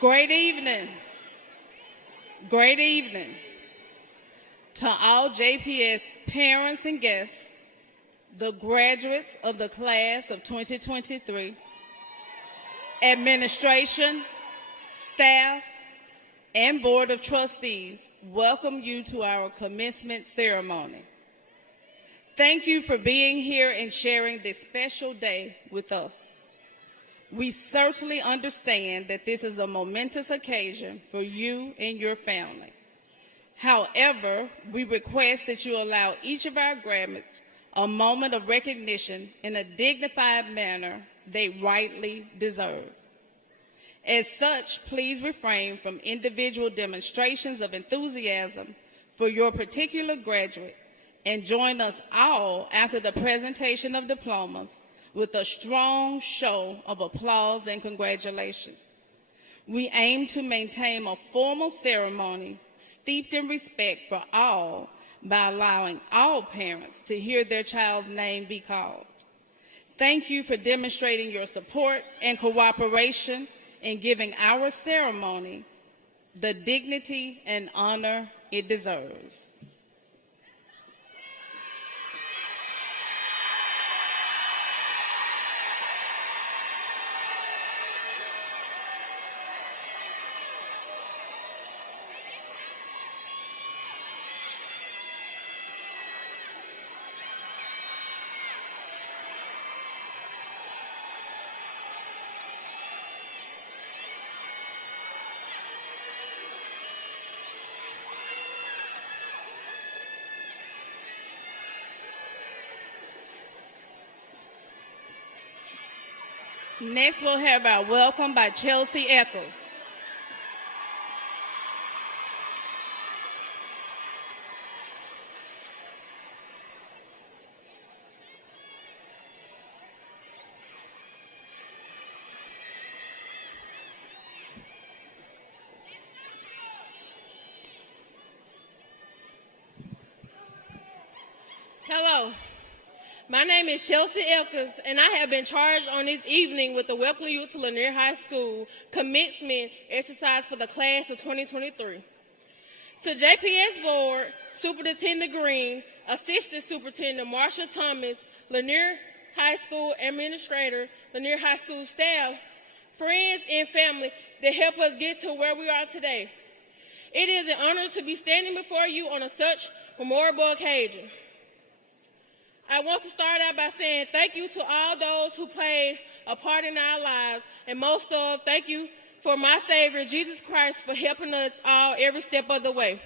Great evening. Great evening to all JPS parents and guests, the graduates of the class of 2023, administration, staff, and Board of Trustees. Welcome you to our commencement ceremony. Thank you for being here and sharing this special day with us. We certainly understand that this is a momentous occasion for you and your family. However, we request that you allow each of our graduates a moment of recognition in a dignified manner they rightly deserve. As such, please refrain from individual demonstrations of enthusiasm for your particular graduate and join us all after the presentation of diplomas with a strong show of applause and congratulations. We aim to maintain a formal ceremony steeped in respect for all by allowing all parents to hear their child's name be called. Thank you for demonstrating your support and cooperation in giving our ceremony the dignity and honor it deserves. Next, we'll have our welcome by Chelsea Eccles. Hello. My name is Chelsea Eccles, and I have been charged on this evening with the welcome you to Lanier High School commencement exercise for the class of 2023. To JPS Board, Superintendent Green, Assistant Superintendent Marsha Thomas, Lanier High School Administrator, Lanier High School staff, friends, and family that help us get to where we are today. It is an honor to be standing before you on such memorable occasion. I want to start out by saying thank you to all those who played a part in our lives, and most of thank you for my Savior, Jesus Christ, for helping us all every step of the way.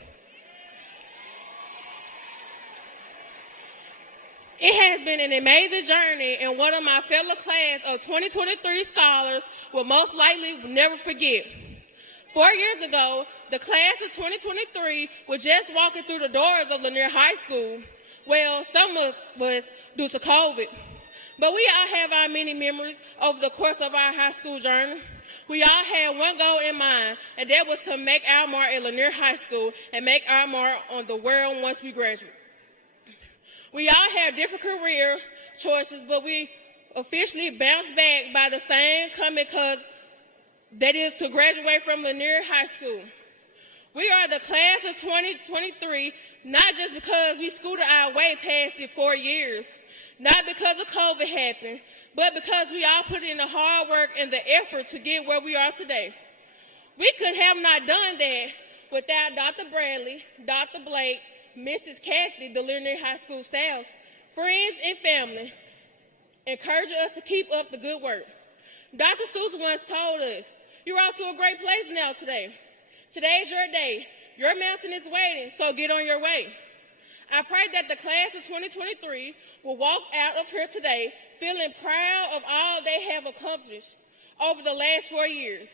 It has been an amazing journey, and one of my fellow class of 2023 scholars will most likely never forget. 4 years ago, the class of 2023 was just walking through the doors of Lanier High School. Well, some of us due to COVID. But we all have our many memories over the course of our high school journey. We all had one goal in mind, and that was to make our mark at Lanier High School and make our mark on the world once we graduate. We all have different career choices, but we officially bounced back by the same common cause, that is to graduate from Lanier High School. We are the class of 2023, not just because we scooted our way past it 4 years, not because of COVID happened, but because we all put in the hard work and the effort to get where we are today. We could have not done that without Dr. Bradley, Dr. Blake, Mrs. Kathy, the Lanier High School staff, friends, and family, encouraging us to keep up the good work. Dr. Seuss once told us, "You're off to a great place now today. Today's your day. Your mountain is waiting, so get on your way." I pray that the class of 2023 will walk out of here today feeling proud of all they have accomplished over the last 4 years.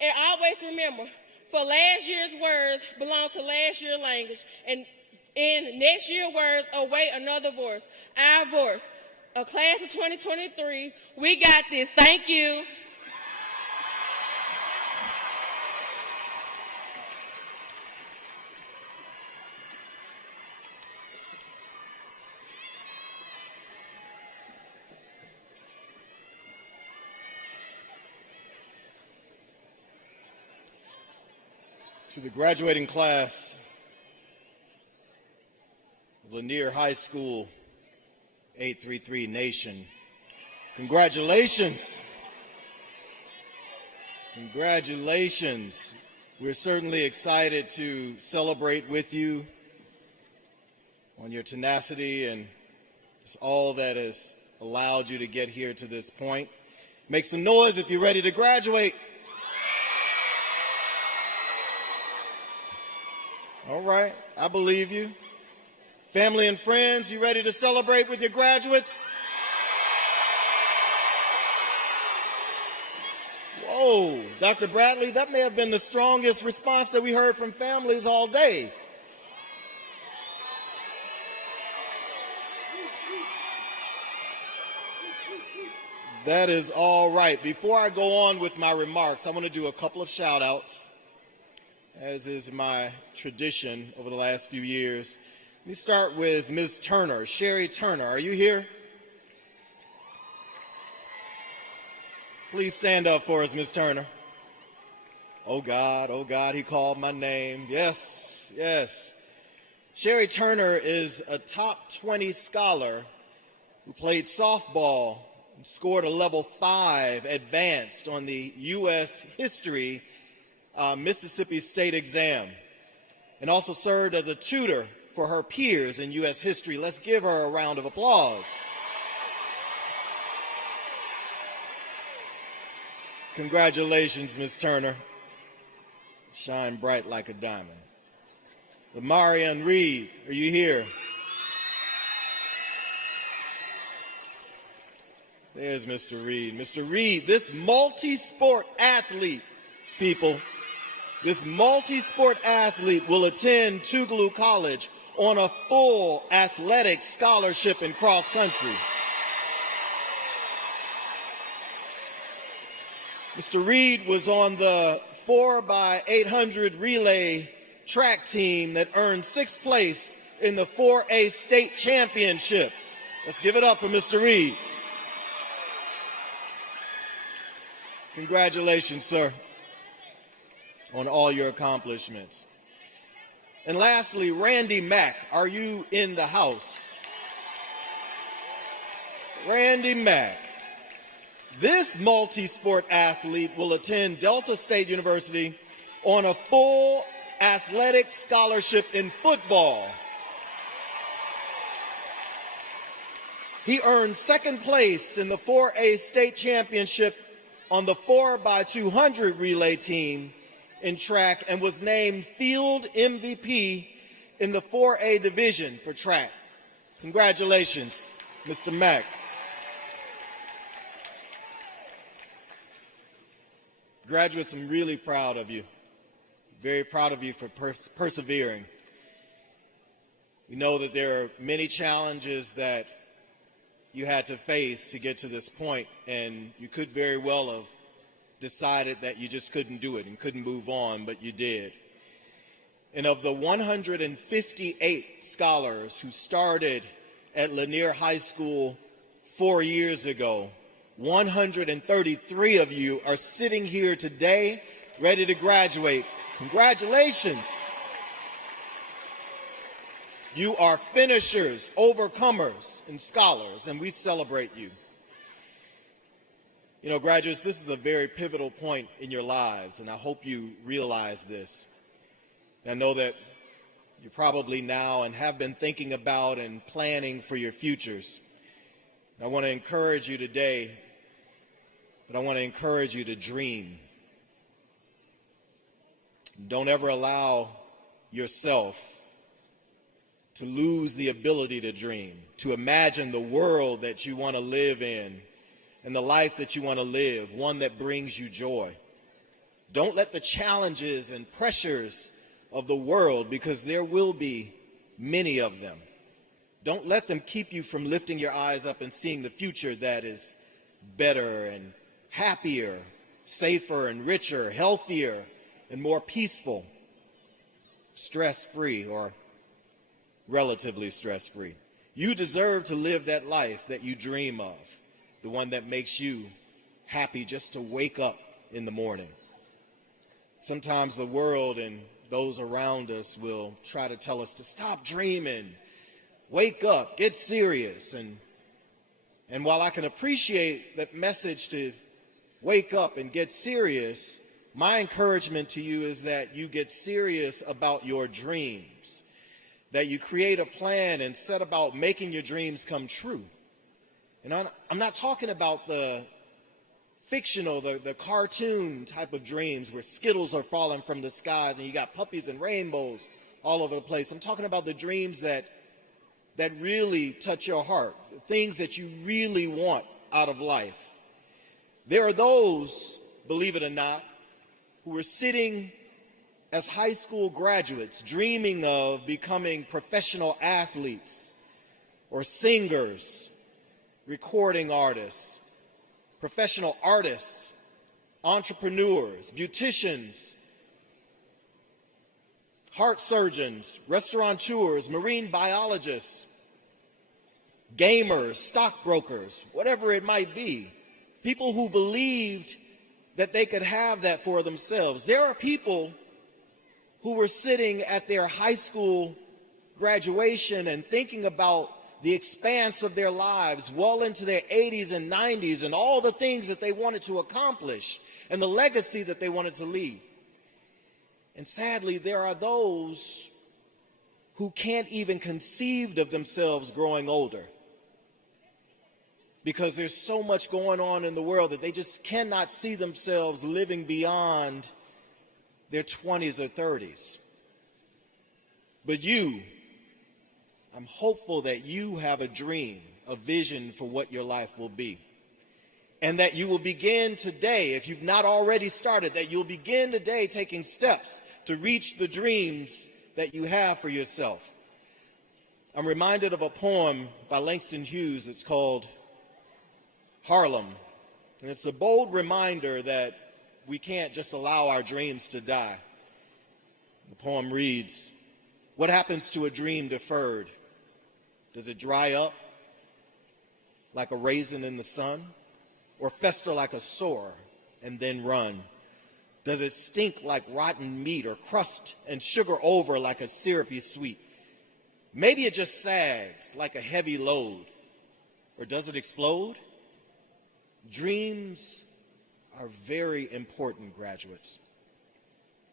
And always remember, for last year's words belong to last year's language, and in next year's words await another voice, our voice. A class of 2023, we got this. Thank you. To the graduating class of Lanier High School 833 Nation, congratulations. Congratulations. We're certainly excited to celebrate with you on your tenacity and it's all that has allowed you to get here to this point. Make some noise if you're ready to graduate. All right, I believe you. Family and friends, you ready to celebrate with your graduates? Whoa, Dr. Bradley, that may have been the strongest response that we heard from families all day. That is all right. Before I go on with my remarks, I want to do a couple of shout outs, as is my tradition over the last few years. Let me start with Ms. Turner, Sherry Turner. Are you here? Please stand up for us, Ms. Turner. Oh God, he called my name. Yes, yes. Sherry Turner is a top 20 scholar who played softball and scored a level 5 advanced on the U.S. History Mississippi State exam, and also served as a tutor for her peers in U.S. history. Let's give her a round of applause. Congratulations, Ms. Turner. Shine bright like a diamond. Lamarian Reed, are you here? There's Mr. Reed. Mr. Reed, this multi-sport athlete, people, this multi-sport athlete will attend Tougaloo College on a full athletic scholarship in cross country. Mr. Reed was on the 4x800 relay track team that earned 6th place in the 4A state championship. Let's give it up for Mr. Reed. Congratulations, sir, on all your accomplishments. And lastly, Randy Mack, are you in the house? Randy Mack. This multi-sport athlete will attend Delta State University on a full athletic scholarship in football. He earned 2nd place in the 4A state championship on the 4x200 relay team in track and was named field MVP in the 4A division for track. Congratulations, Mr. Mack. Graduates, I'm really proud of you. Very proud of you for persevering. We know that there are many challenges that you had to face to get to this point, and you could very well have decided that you just couldn't do it and couldn't move on, but you did. And of the 158 scholars who started at Lanier High School 4 years ago, 133 of you are sitting here today ready to graduate. Congratulations. You are finishers, overcomers, and scholars, and we celebrate you. You know, graduates, this is a very pivotal point in your lives, and I hope you realize this. And I know that you probably now and have been thinking about and planning for your futures. I want to encourage you today, but I want to encourage you to dream. Don't ever allow yourself to lose the ability to dream, to imagine the world that you want to live in and the life that you want to live, one that brings you joy. Don't let the challenges and pressures of the world, because there will be many of them, don't let them keep you from lifting your eyes up and seeing the future that is better and happier, safer and richer, healthier and more peaceful, stress-free or relatively stress-free. You deserve to live that life that you dream of, the one that makes you happy just to wake up in the morning. Sometimes the world and those around us will try to tell us to stop dreaming, wake up, get serious. And while I can appreciate that message to wake up and get serious, my encouragement to you is that you get serious about your dreams, that you create a plan and set about making your dreams come true. And I'm not talking about the fictional, the cartoon type of dreams where Skittles are falling from the skies and you got puppies and rainbows all over the place. I'm talking about the dreams that really touch your heart, the things that you really want out of life. There are those, believe it or not, who are sitting as high school graduates dreaming of becoming professional athletes or singers, recording artists, professional artists, entrepreneurs, beauticians, heart surgeons, restaurateurs, marine biologists, gamers, stockbrokers, whatever it might be. People who believed that they could have that for themselves. There are people who were sitting at their high school graduation and thinking about the expanse of their lives well into their 80s and 90s and all the things that they wanted to accomplish and the legacy that they wanted to leave. And sadly, there are those who can't even conceive of themselves growing older because there's so much going on in the world that they just cannot see themselves living beyond their 20s or 30s. But I'm hopeful that you have a dream, a vision for what your life will be. And that you will begin today, if you've not already started, that you'll begin today taking steps to reach the dreams that you have for yourself. I'm reminded of a poem by Langston Hughes that's called Harlem. And it's a bold reminder that we can't just allow our dreams to die. The poem reads, "What happens to a dream deferred? Does it dry up like a raisin in the sun, or fester like a sore and then run? Does it stink like rotten meat, or crust and sugar over like a syrupy sweet? Maybe it just sags like a heavy load, or does it explode?" Dreams are very important, graduates.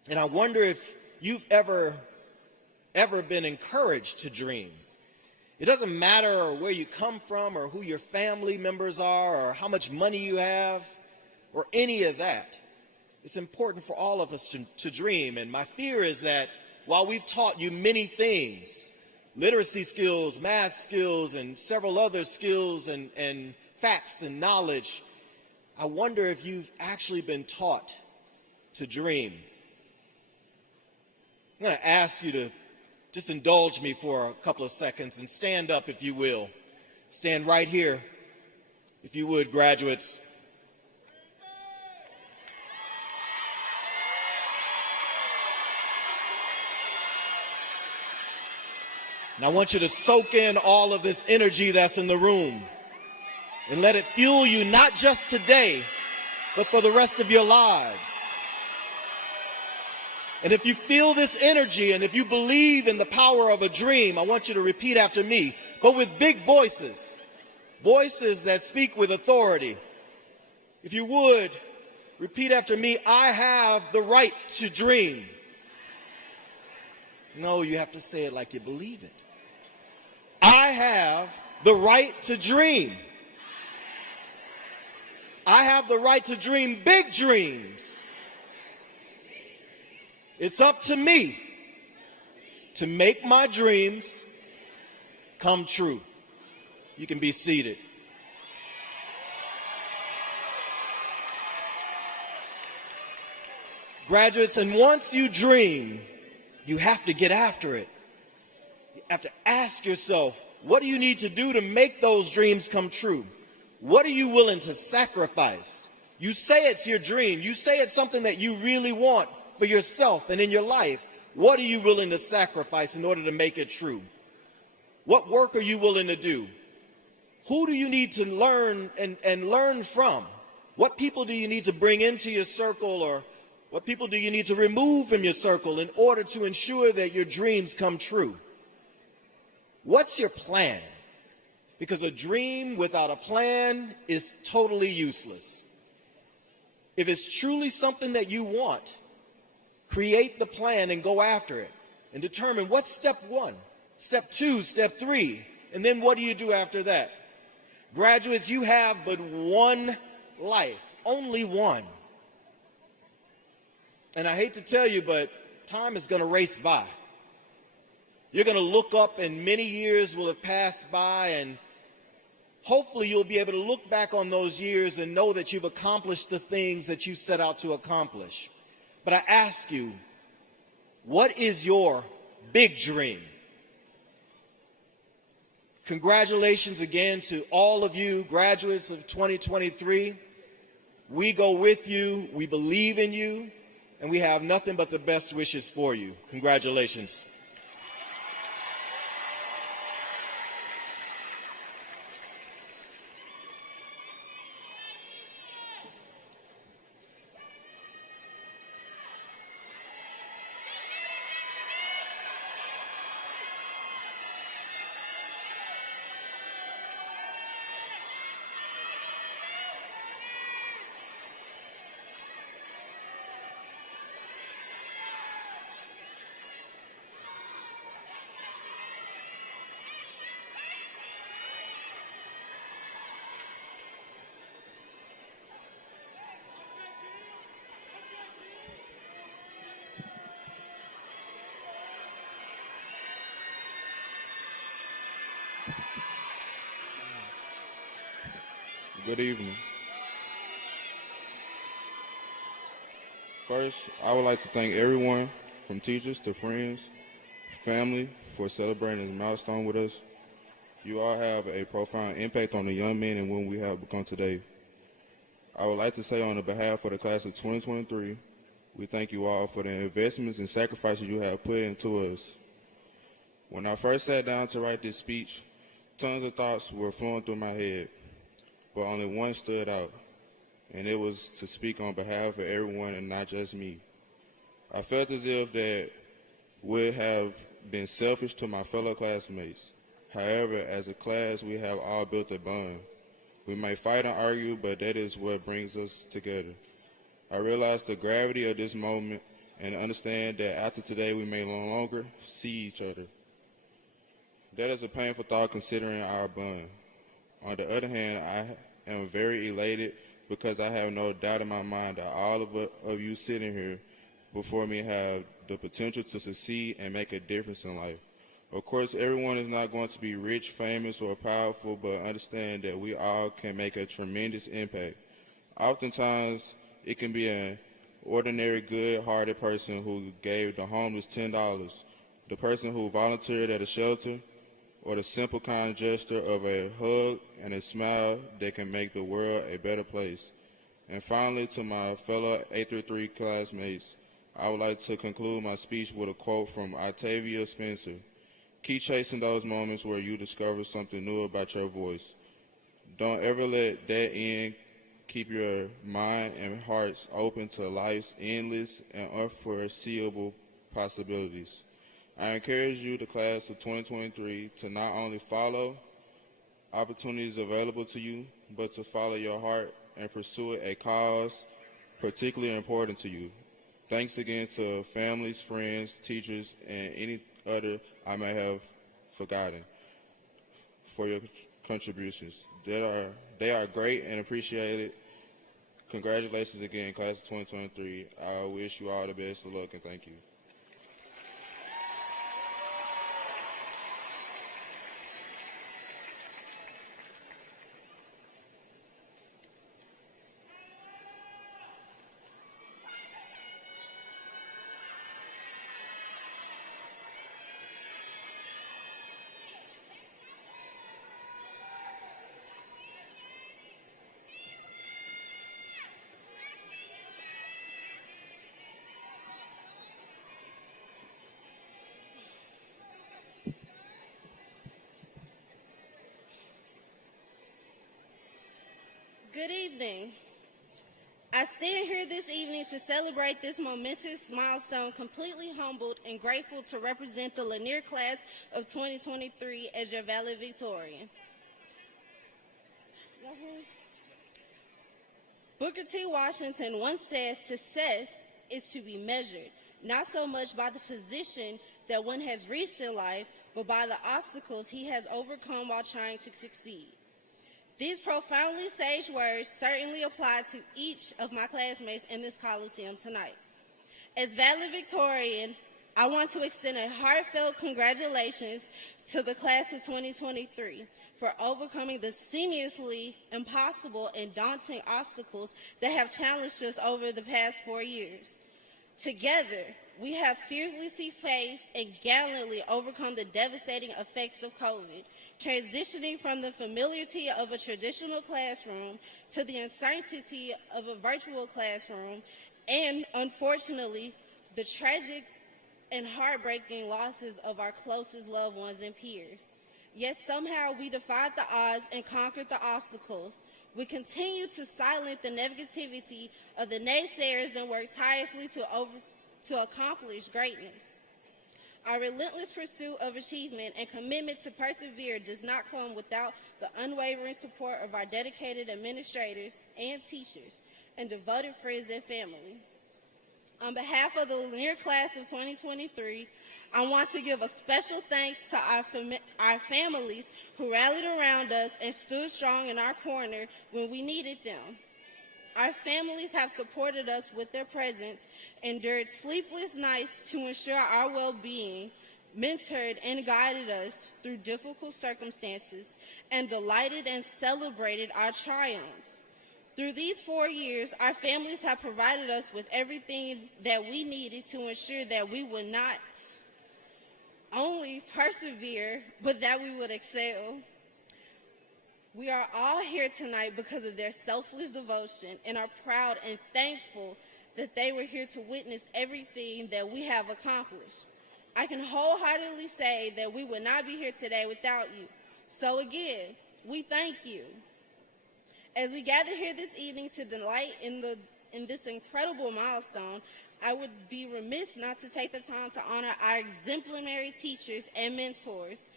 And I wonder if you've ever been encouraged to dream. It doesn't matter where you come from or who your family members are or how much money you have or any of that. It's important for all of us to dream. And my fear is that while we've taught you many things, literacy skills, math skills, and several other skills and facts and knowledge, I wonder if you've actually been taught to dream. I'm going to ask you to just indulge me for a couple of seconds and stand up, if you will. Stand right here, if you would, graduates. And I want you to soak in all of this energy that's in the room and let it fuel you, not just today, but for the rest of your lives. And if you feel this energy and if you believe in the power of a dream, I want you to repeat after me, but with big voices, voices that speak with authority. If you would, repeat after me, I have the right to dream. No, you have to say it like you believe it. I have the right to dream. I have the right to dream big dreams. It's up to me to make my dreams come true. You can be seated. Graduates, and once you dream, you have to get after it. You have to ask yourself, what do you need to do to make those dreams come true? What are you willing to sacrifice? You say it's your dream. You say it's something that you really want for yourself and in your life. What are you willing to sacrifice in order to make it true? What work are you willing to do? Who do you need to learn and learn from? What people do you need to bring into your circle or What people do you need to remove from your circle in order to ensure that your dreams come true? What's your plan? Because a dream without a plan is totally useless. If it's truly something that you want, create the plan and go after it and determine what's step 1, step 2, step 3, and then what do you do after that? Graduates, you have but one life, only one. And I hate to tell you, but time is going to race by. You're going to look up and many years will have passed by, and hopefully you'll be able to look back on those years and know that you've accomplished the things that you set out to accomplish. But I ask you, what is your big dream? Congratulations again to all of you, graduates of 2023. We go with you, we believe in you, and we have nothing but the best wishes for you. Congratulations. Good evening. First, I would like to thank everyone, from teachers to friends, family, for celebrating this milestone with us. You all have a profound impact on the young men and women we have become today. I would like to say on the behalf of the class of 2023, we thank you all for the investments and sacrifices you have put into us. When I first sat down to write this speech, tons of thoughts were flowing through my head, but only one stood out, and it was to speak on behalf of everyone and not just me. I felt as if that would have been selfish to my fellow classmates. However, as a class, we have all built a bond. We may fight and argue, but that is what brings us together. I realize the gravity of this moment and understand that after today we may no longer see each other. That is a painful thought considering our bond. On the other hand, I am very elated because I have no doubt in my mind that all of you sitting here before me have the potential to succeed and make a difference in life. Of course, everyone is not going to be rich, famous, or powerful, but understand that we all can make a tremendous impact. Oftentimes, it can be an ordinary, good-hearted person who gave the homeless $10, the person who volunteered at a shelter, or the simple kind gesture of a hug and a smile that can make the world a better place. And finally, to my fellow 833 classmates, I would like to conclude my speech with a quote from Octavia Spencer. Keep chasing those moments where you discover something new about your voice. Don't ever let that end. Keep your mind and hearts open to life's endless and unforeseeable possibilities. I encourage you, the class of 2023, to not only follow opportunities available to you, but to follow your heart and pursue a cause particularly important to you. Thanks again to families, friends, teachers, and any other I may have forgotten for your contributions. They are great and appreciated. Congratulations again, class of 2023. I wish you all the best of luck and thank you. Good evening. I stand here this evening to celebrate this momentous milestone, completely humbled and grateful to represent the Lanier class of 2023 as your valedictorian. Booker T. Washington once said, "Success is to be measured, not so much by the position that one has reached in life, but by the obstacles he has overcome while trying to succeed." These profoundly sage words certainly apply to each of my classmates in this Coliseum tonight. As valedictorian, I want to extend a heartfelt congratulations to the class of 2023 for overcoming the seemingly impossible and daunting obstacles that have challenged us over the past 4 years. Together, we have fearlessly faced and gallantly overcome the devastating effects of COVID, transitioning from the familiarity of a traditional classroom to the uncertainty of a virtual classroom, and unfortunately, the tragic and heartbreaking losses of our closest loved ones and peers. Yet somehow we defied the odds and conquered the obstacles. We continue to silence the negativity of the naysayers and work tirelessly to accomplish greatness. Our relentless pursuit of achievement and commitment to persevere does not come without the unwavering support of our dedicated administrators and teachers and devoted friends and family. On behalf of the Lanier class of 2023, I want to give a special thanks to our families who rallied around us and stood strong in our corner when we needed them. Our families have supported us with their presence, endured sleepless nights to ensure our well-being, mentored and guided us through difficult circumstances, and delighted and celebrated our triumphs. Through these 4 years, our families have provided us with everything that we needed to ensure that we would not only persevere, but that we would excel. We are all here tonight because of their selfless devotion and are proud and thankful that they were here to witness everything that we have accomplished. I can wholeheartedly say that we would not be here today without you. So again, we thank you. As we gather here this evening to delight in this incredible milestone, I would be remiss not to take the time to honor our exemplary teachers and mentors.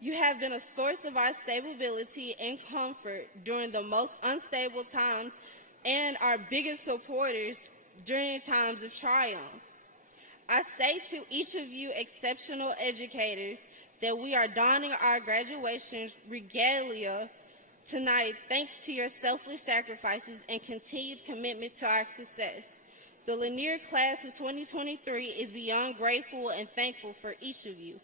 You have been a source of our stability and comfort during the most unstable times and our biggest supporters during times of triumph. I say to each of you exceptional educators that we are donning our graduation regalia tonight thanks to your selfless sacrifices and continued commitment to our success. The Lanier class of 2023 is beyond grateful and thankful for each of you.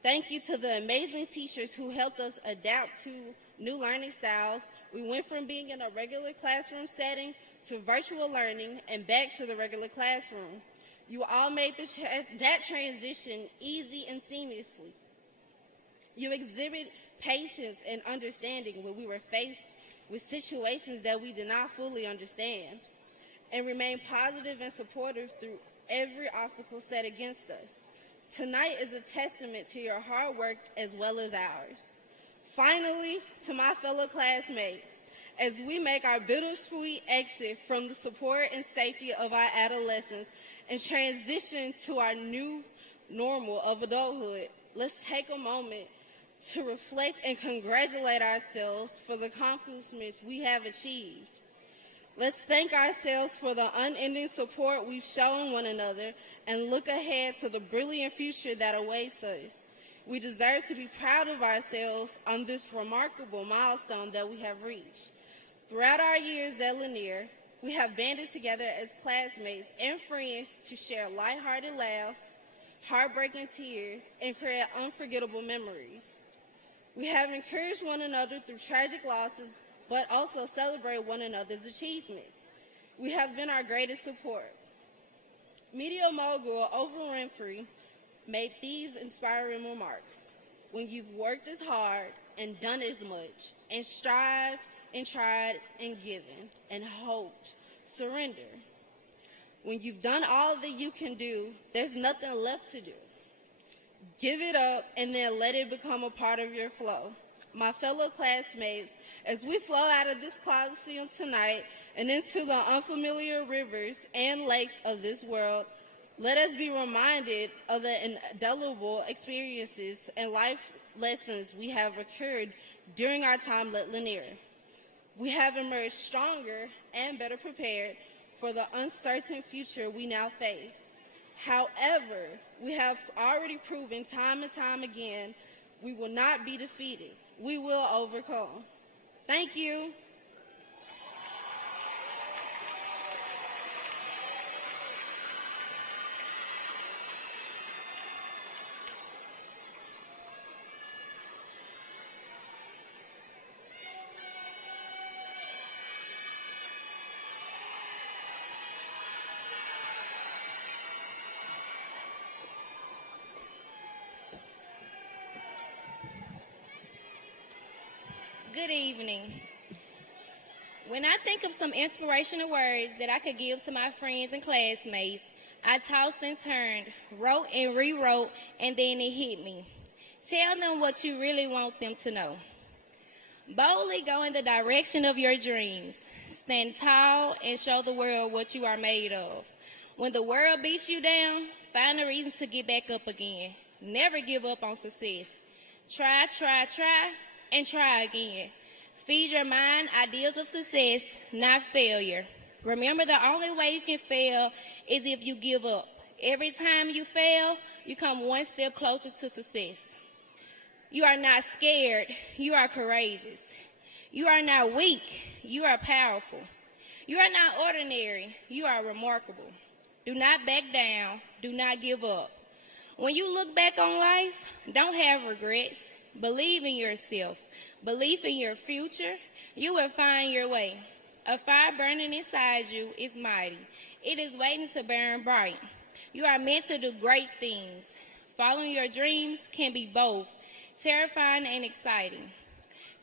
Thank you to the amazing teachers who helped us adapt to new learning styles. We went from being in a regular classroom setting to virtual learning and back to the regular classroom. You all made that transition easy and seamlessly. You exhibit patience and understanding when we were faced with situations that we did not fully understand, and remain positive and supportive through every obstacle set against us. Tonight is a testament to your hard work as well as ours. Finally, to my fellow classmates, as we make our bittersweet exit from the support and safety of our adolescence and transition to our new normal of adulthood, let's take a moment to reflect and congratulate ourselves for the accomplishments we have achieved. Let's thank ourselves for the unending support we've shown one another and look ahead to the brilliant future that awaits us. We deserve to be proud of ourselves on this remarkable milestone that we have reached. Throughout our years at Lanier, we have banded together as classmates and friends to share lighthearted laughs, heartbreaking tears, and create unforgettable memories. We have encouraged one another through tragic losses, but also celebrate one another's achievements. We have been our greatest support. Media mogul Oprah Winfrey made these inspiring remarks: "When you've worked as hard and done as much, and strived and tried and given and hoped, surrender. When you've done all that you can do, there's nothing left to do. Give it up and then let it become a part of your flow." my fellow classmates, as we flow out of this Coliseum tonight and into the unfamiliar rivers and lakes of this world, let us be reminded of the indelible experiences and life lessons we have occurred during our time at Lanier. We have emerged stronger and better prepared for the uncertain future we now face. However, we have already proven time and time again we will not be defeated. We will overcome. Thank you. Good evening. When I think of some inspirational words that I could give to my friends and classmates, I tossed and turned, wrote and rewrote, and then it hit me. Tell them what you really want them to know. Boldly go in the direction of your dreams. Stand tall and show the world what you are made of. When the world beats you down, find a reason to get back up again. Never give up on success. Try, and try again. Feed your mind ideas of success, not failure. Remember, the only way you can fail is if you give up. Every time you fail, you come one step closer to success. You are not scared, you are courageous. You are not weak, you are powerful. You are not ordinary, you are remarkable. Do not back down, do not give up. When you look back on life, don't have regrets. Believe in yourself. Believe in your future. You will find your way. A fire burning inside you is mighty. It is waiting to burn bright. You are meant to do great things. Following your dreams can be both terrifying and exciting.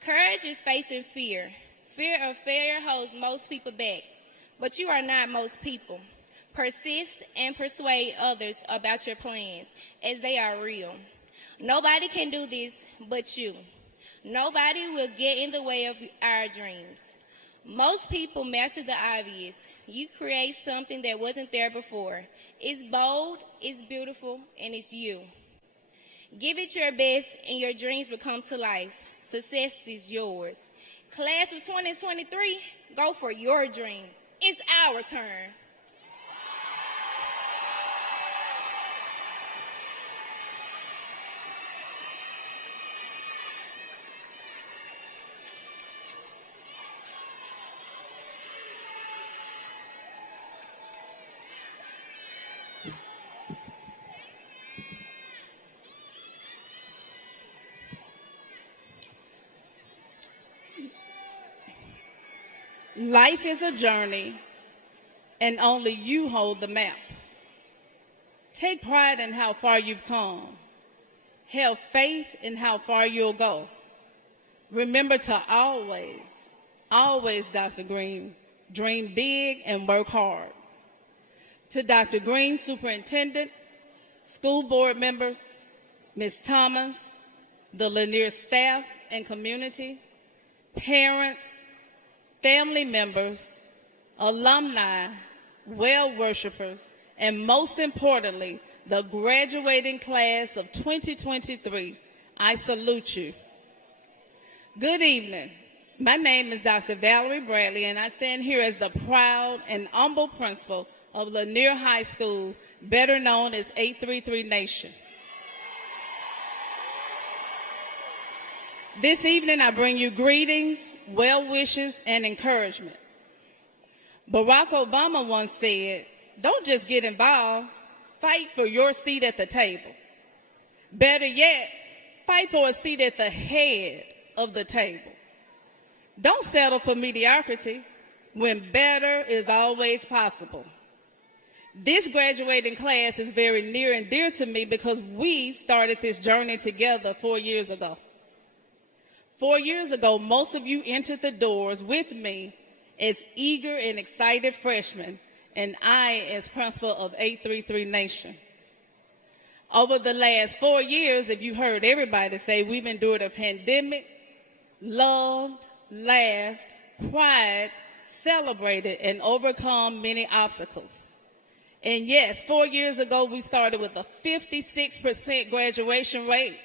Courage is facing fear. Fear of failure holds most people back, but you are not most people. Persist and persuade others about your plans, as they are real. Nobody can do this but you. Nobody will get in the way of our dreams. Most people master the obvious. You create something that wasn't there before. It's bold, it's beautiful, and it's you. Give it your best and your dreams will come to life. Success is yours. Class of 2023, go for your dream. It's our turn. Life is a journey, and only you hold the map. Take pride in how far you've come. Have faith in how far you'll go. Remember to always, Dr. Green, dream big and work hard. To Dr. Green, Superintendent, school board members, Ms. Thomas, the Lanier staff and community, parents, family members, alumni, well-worshipers, and most importantly, the graduating class of 2023, I salute you. Good evening. My name is Dr. Valerie Bradley, and I stand here as the proud and humble principal of Lanier High School, better known as 833 Nation. This evening, I bring you greetings, well wishes, and encouragement. Barack Obama once said, don't just get involved, fight for your seat at the table. Better yet, fight for a seat at the head of the table. Don't settle for mediocrity when better is always possible. This graduating class is very near and dear to me because we started this journey together 4 years ago. 4 years ago, most of you entered the doors with me as eager and excited freshmen, and I as principal of 833 Nation. Over the last 4 years, if you heard everybody say, we've endured a pandemic, loved, laughed, cried, celebrated, and overcome many obstacles. And yes, 4 years ago, we started with a 56% graduation rate.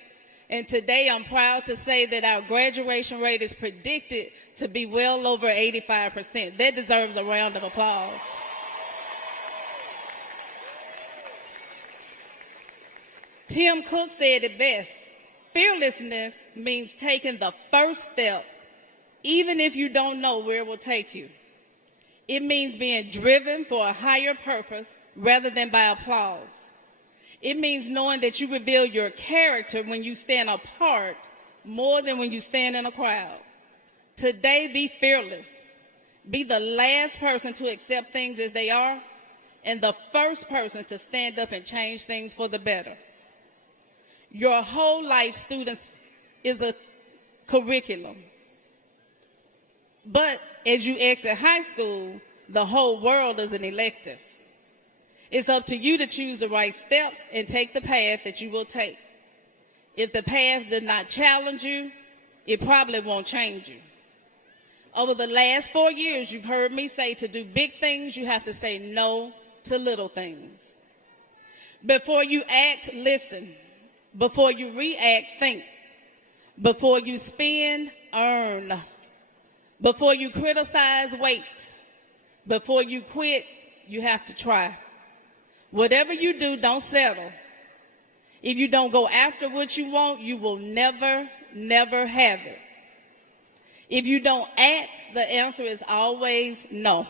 And today, I'm proud to say that our graduation rate is predicted to be well over 85%. That deserves a round of applause. Tim Cook said it best. Fearlessness means taking the first step, even if you don't know where it will take you. It means being driven for a higher purpose rather than by applause. It means knowing that you reveal your character when you stand apart more than when you stand in a crowd. Today, be fearless. Be the last person to accept things as they are and the first person to stand up and change things for the better. Your whole life, students, is a curriculum. But as you exit high school, the whole world is an elective. It's up to you to choose the right steps and take the path that you will take. If the path does not challenge you, it probably won't change you. Over the last 4 years, you've heard me say to do big things, you have to say no to little things. Before you act, listen. Before you react, think. Before you spend, earn. Before you criticize, wait. Before you quit, you have to try. Whatever you do, don't settle. If you don't go after what you want, you will never, never have it. If you don't ask, the answer is always no.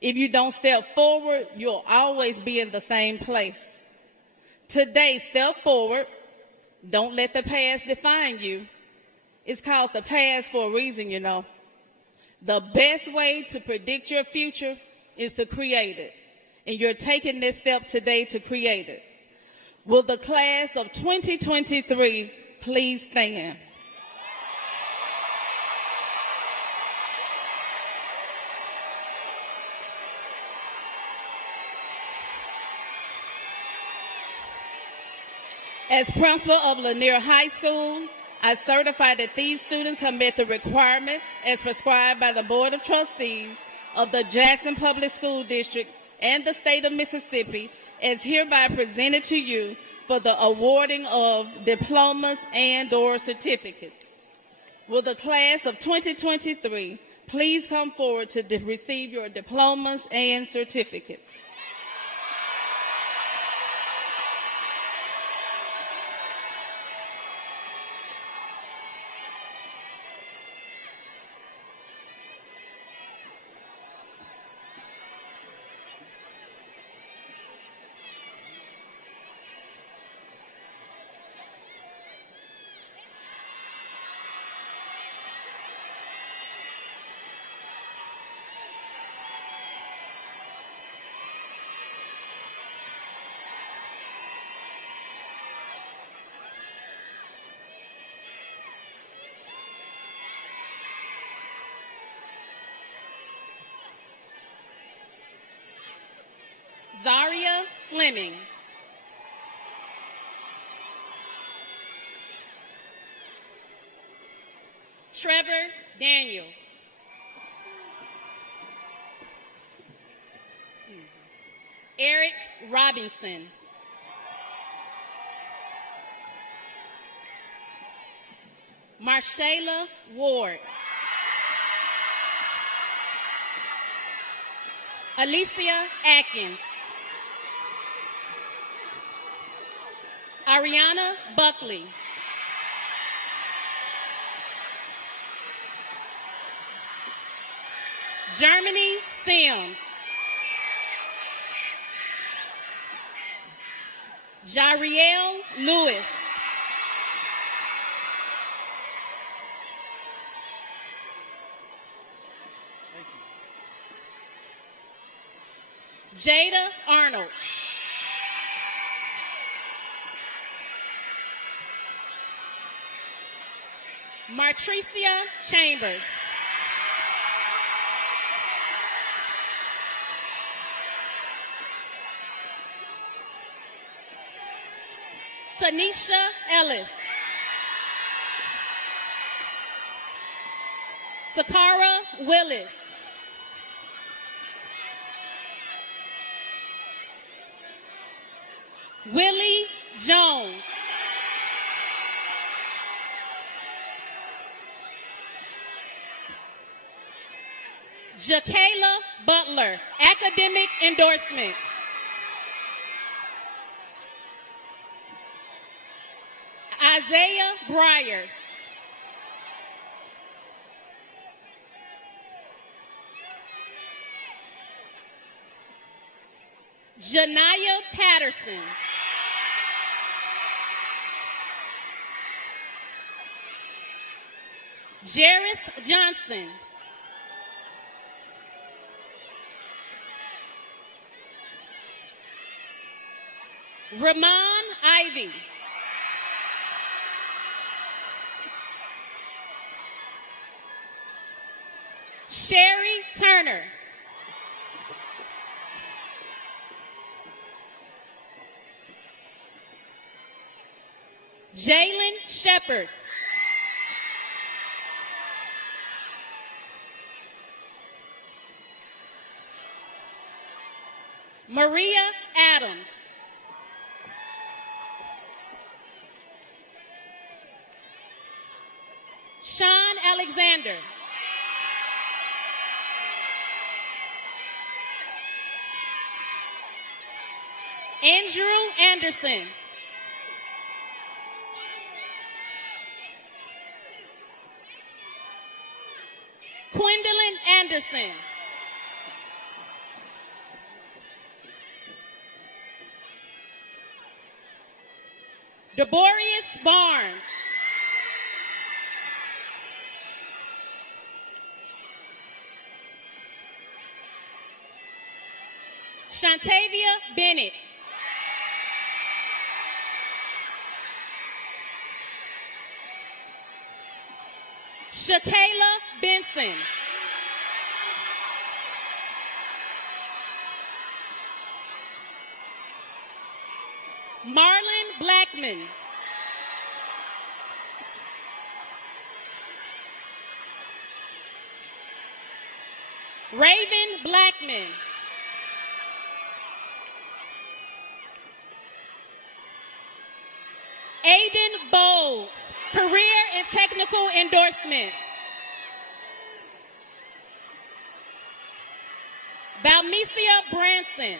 If you don't step forward, you'll always be in the same place. Today, step forward. Don't let the past define you. It's called the past for a reason, you know. The best way to predict your future is to create it. And you're taking this step today to create it. Will the class of 2023 please stand? As principal of Lanier High School, I certify that these students have met the requirements as prescribed by the Board of Trustees of the Jackson Public School District and the state of Mississippi, as hereby presented to you for the awarding of diplomas and/or certificates. Will the class of 2023 please come forward to receive your diplomas and certificates? Zaria Fleming. Trevor Daniels. Eric Robinson. Marshayla Ward. Alicia Atkins. Ariana Buckley. Germany Sims. Jariel Lewis. Jada Arnold. Martricia Chambers. Tanisha Ellis. Sakara Willis. Willie Jones. Jakayla Butler, academic endorsement. Isaiah Bryers. Janaya Patterson. Jareth Johnson. Ramon Ivy. Sherry Turner. Jalen Shepard. Maria Adams. Sean Alexander. Andrew Anderson. Gwendolyn Anderson. Deborius Barnes. Shantavia Bennett. Shakayla Benson. Marlon Blackman. Raven Blackman. Aiden Bowles, career and technical endorsement. Balmesia Branson.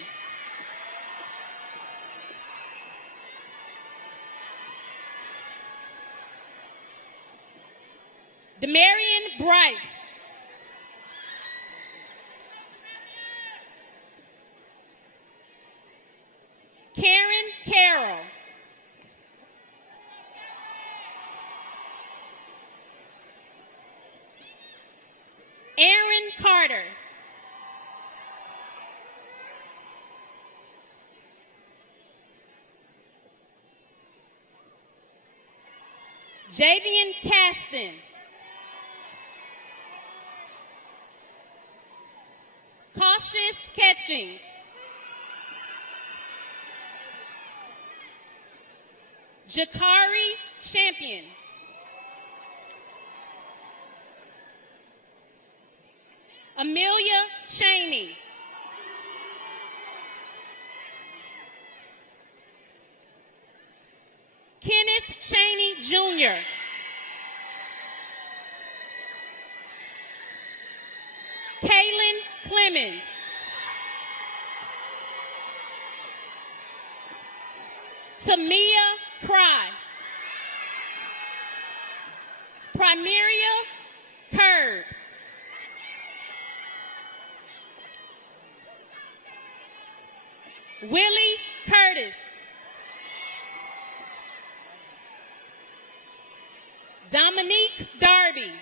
Demarion Bryce. Karen Carroll. Aaron Carter. Javian Caston. Cautious Catchings. Jakari Champion. Amelia Cheney. Kenneth Cheney Jr. Kaylin Clemens. Tamia Cry. Primeria Curd. Willie Curtis. Dominique Darby.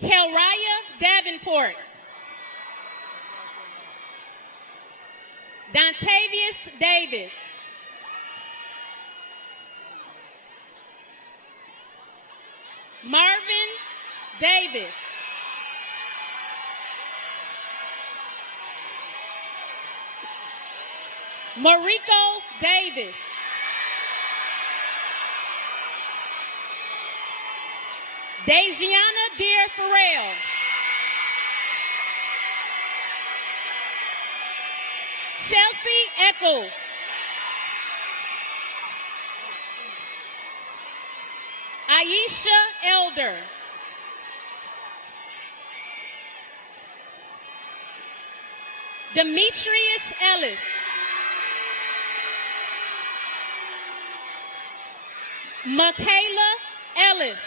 Kelraya Davenport. Dontavius Davis. Marvin Davis. Mariko Davis. Dejiana Deer Farrell. Chelsea Eccles. Aisha Elder. Demetrius Ellis. Michaela Ellis.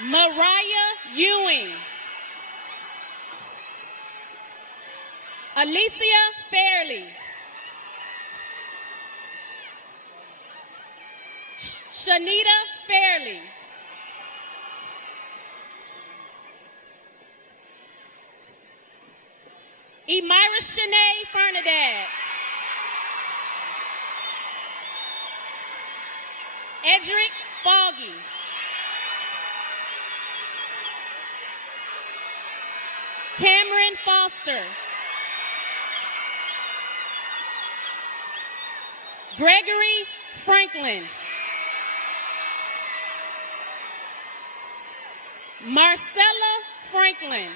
Mariah Ewing. Alicia Fairley. Shanita Fairley. Emira Shanae Fernandad. Edric Foggy. Cameron Foster. Gregory Franklin. Marcella Franklin.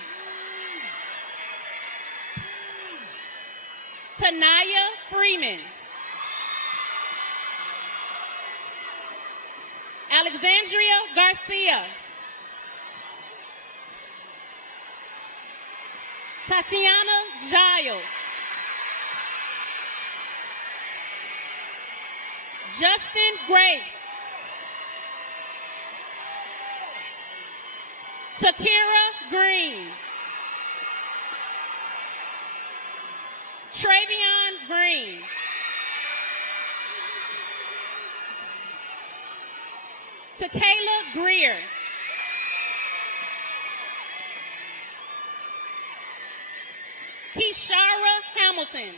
Tanaya Freeman. Alexandria Garcia. Tatiana Giles. Justin Grace. Takira Green. Travion Green. Takayla Greer. Keshara Hamilton.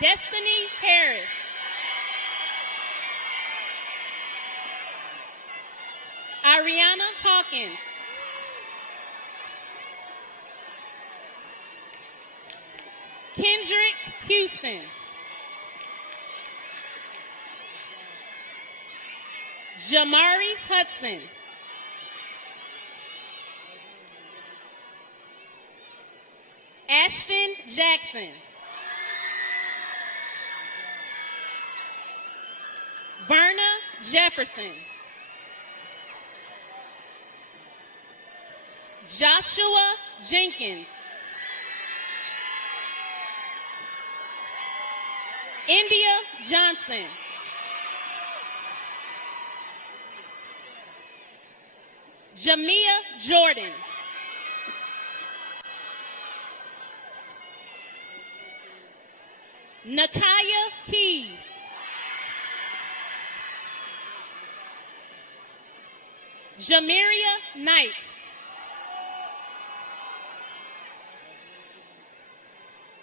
Destiny Harris. Ariana Hawkins. Kendrick Houston. Jamari Hudson. Ashton Jackson. Verna Jefferson. Joshua Jenkins. India Johnson. Jamia Jordan. Nakaya Keys. Jamiria Knight.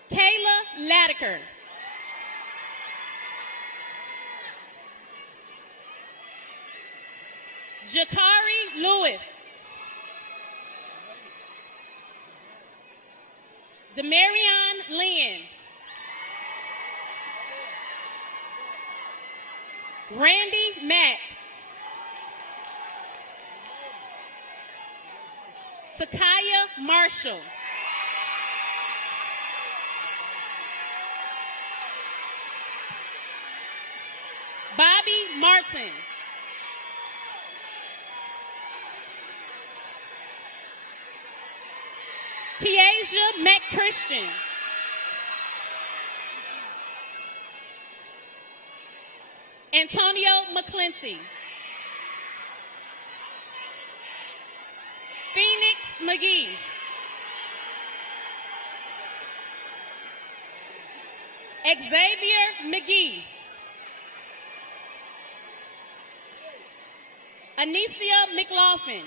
Kayla Latiker. Jakari Lewis. Demarion Lynn. Randy Mack. Sakaya Marshall. Bobby Martin. Kiasia McChristian. Antonio McClincy. Phoenix McGee. Xavier McGee. Anicia McLaughlin.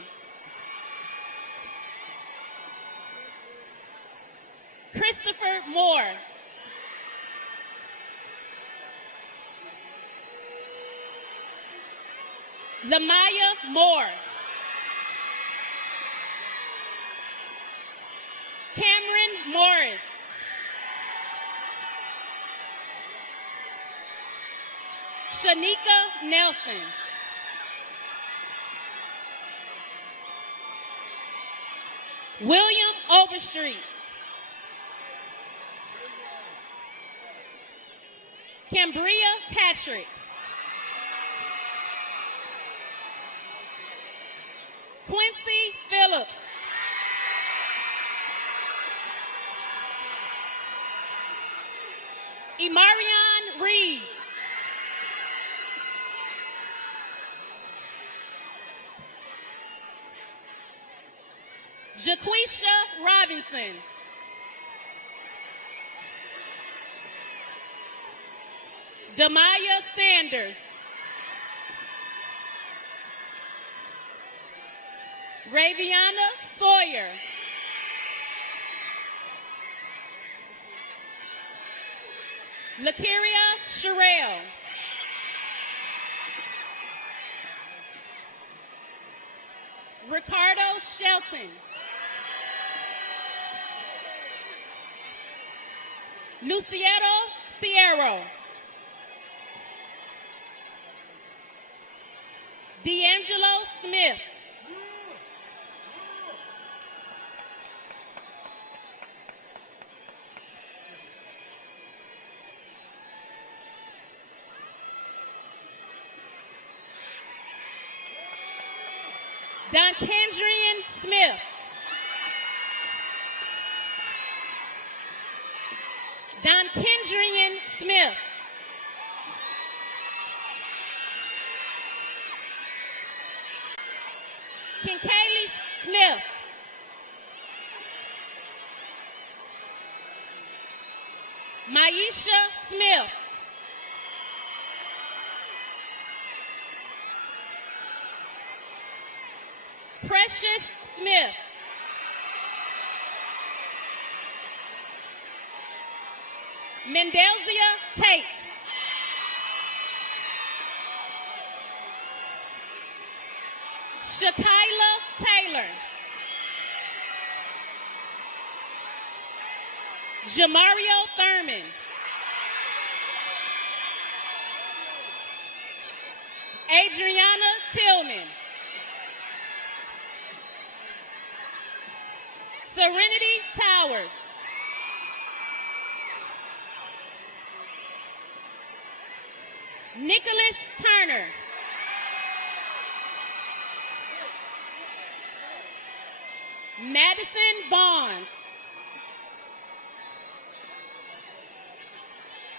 Christopher Moore. Lamaya Moore. Cameron Morris. Shanika Nelson. William Overstreet. Cambria Patrick. Quincy Phillips. Imarion Reed. Jaquisha Robinson. Demaya Sanders. Raviana Sawyer. Lakiria Sherrill. Ricardo Shelton. Luciero Sierra. D'Angelo Smith. Donkendrian Smith. Donkendrian Smith. Kincaely Smith. Maisha Smith. Precious Smith. Mendelzia Tate. Shakila Taylor. Jamario Thurman. Adriana Tillman. Serenity Towers. Nicholas Turner. Madison Bonds.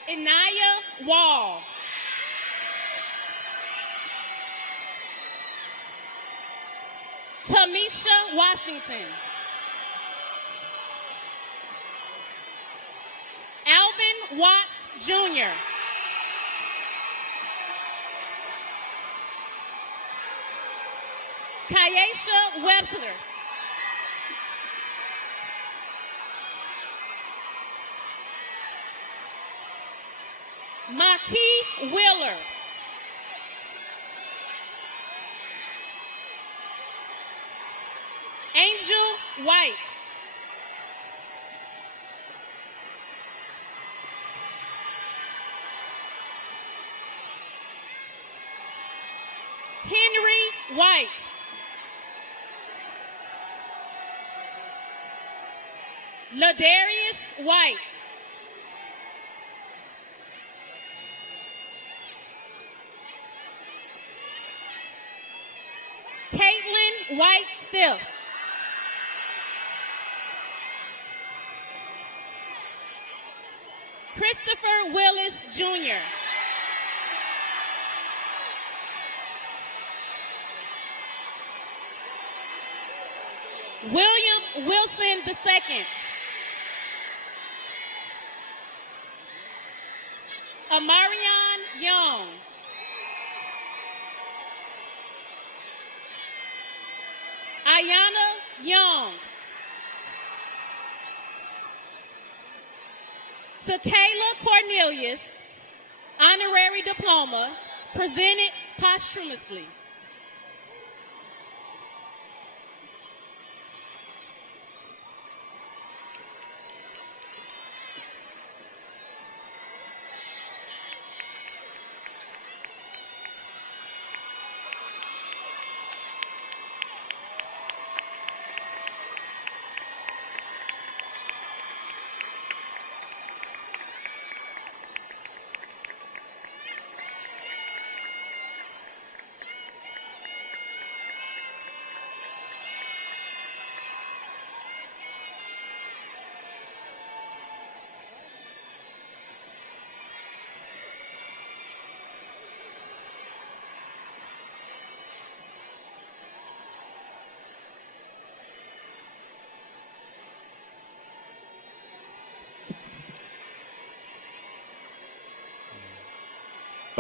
Inaya Wall. Tamisha Washington. Alvin Watts Jr. Kayesha Webster. Maki Wheeler. Angel White. Henry White. Ladarius White. Caitlin White Stiff. Christopher Willis Jr. William Wilson II. Amarion Young. Ayana Young. Takayla Cornelius, honorary diploma, presented posthumously.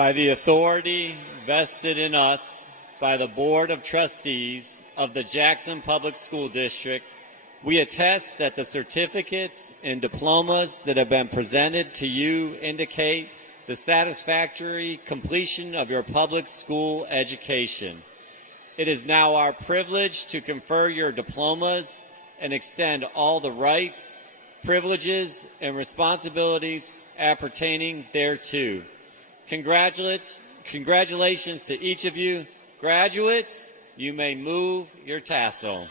by the authority vested in us by the Board of Trustees of the Jackson Public School District, we attest that the certificates and diplomas that have been presented to you indicate the satisfactory completion of your public school education. It is now our privilege to confer your diplomas and extend all the rights, privileges, and responsibilities appertaining thereto. Congratulations to each of you. Graduates, you may move your tassel.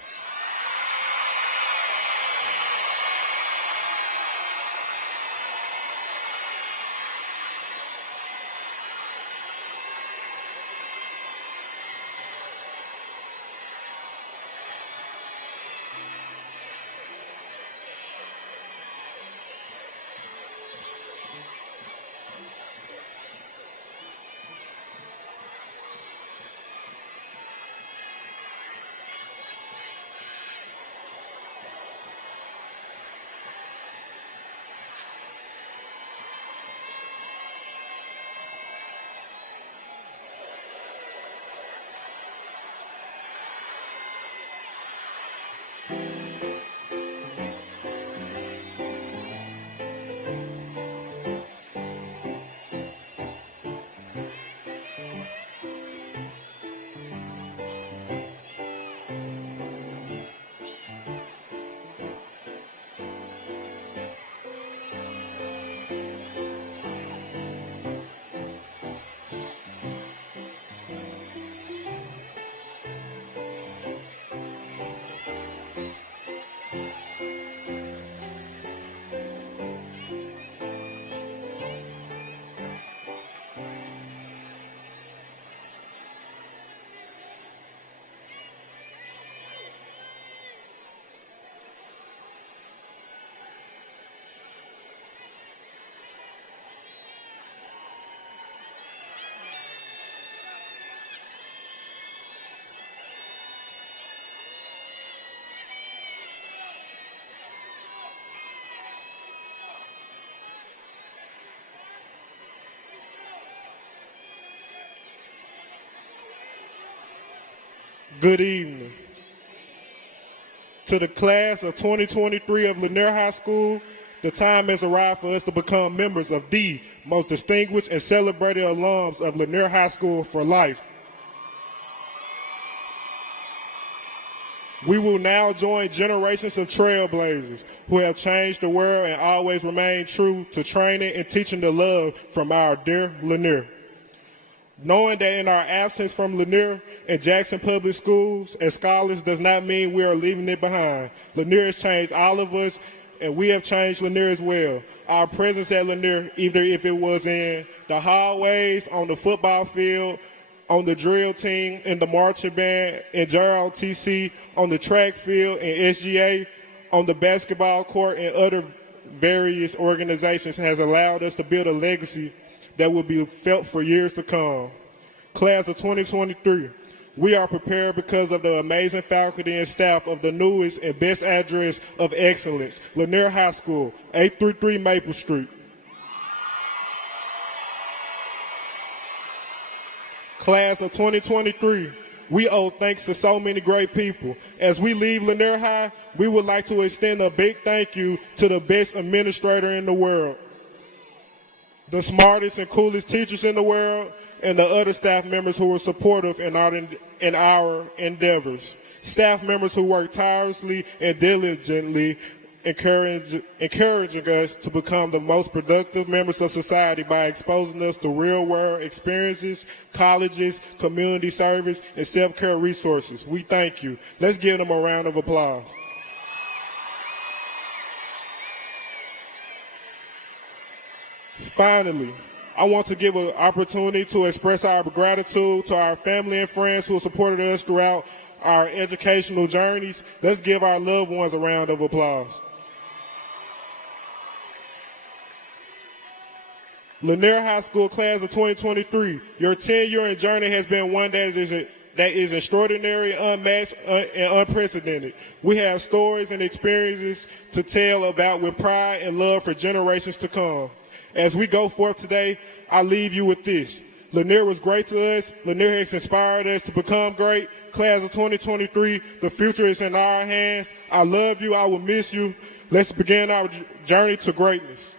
Good evening. To the class of 2023 of Lanier High School, the time has arrived for us to become members of the most distinguished and celebrated alums of Lanier High School for life. We will now join generations of trailblazers who have changed the world and always remain true to training and teaching the love from our dear Lanier. Knowing that in our absence from Lanier and Jackson Public Schools as scholars does not mean we are leaving it behind. Lanier has changed all of us, and we have changed Lanier as well. Our presence at Lanier, either if it was in the hallways, on the football field, on the drill team, in the marching band, in JROTC, on the track field, in SGA, on the basketball court, and other various organizations has allowed us to build a legacy that will be felt for years to come. Class of 2023, we are prepared because of the amazing faculty and staff of the newest and best address of excellence, Lanier High School, 833 Maple Street. Class of 2023, we owe thanks to so many great people. As we leave Lanier High, we would like to extend a big thank you to the best administrator in the world, the smartest and coolest teachers in the world, and the other staff members who were supportive in our endeavors. Staff members who work tirelessly and diligently encouraging us to become the most productive members of society by exposing us to real-world experiences, colleges, community service, and self-care resources. We thank you. Let's give them a round of applause. Finally, I want to give an opportunity to express our gratitude to our family and friends who have supported us throughout our educational journeys. Let's give our loved ones a round of applause. Lanier High School class of 2023, your 10-year and journey has been one that is extraordinary, unmatched, and unprecedented. We have stories and experiences to tell about with pride and love for generations to come. As we go forth today, I leave you with this. Lanier was great to us. Lanier has inspired us to become great. Class of 2023, the future is in our hands. I love you. I will miss you. Let's begin our journey to greatness.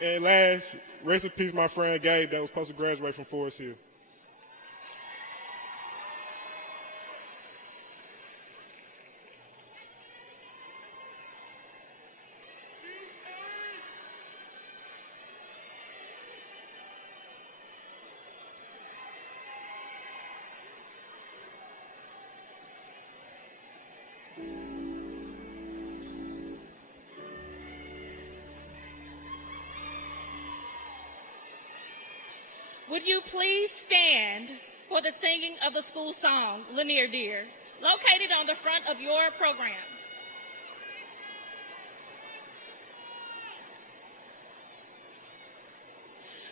And last, rest in peace, my friend Gabe that was supposed to graduate from Forest Hill. Would you please stand for the singing of the school song, Lanier Dear, located on the front of your program?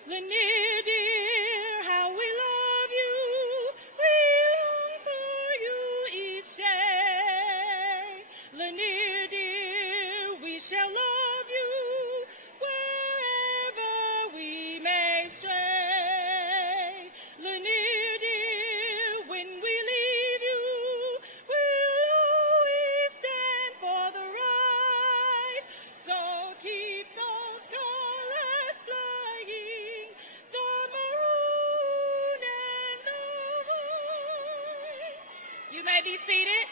Lanier dear, how we love you, we long for you each day. Lanier dear, we shall love you wherever we may stray. Lanier dear, when we leave you, we'll always stand for the right. So keep those colors flying, the maroon and the white. You may be seated.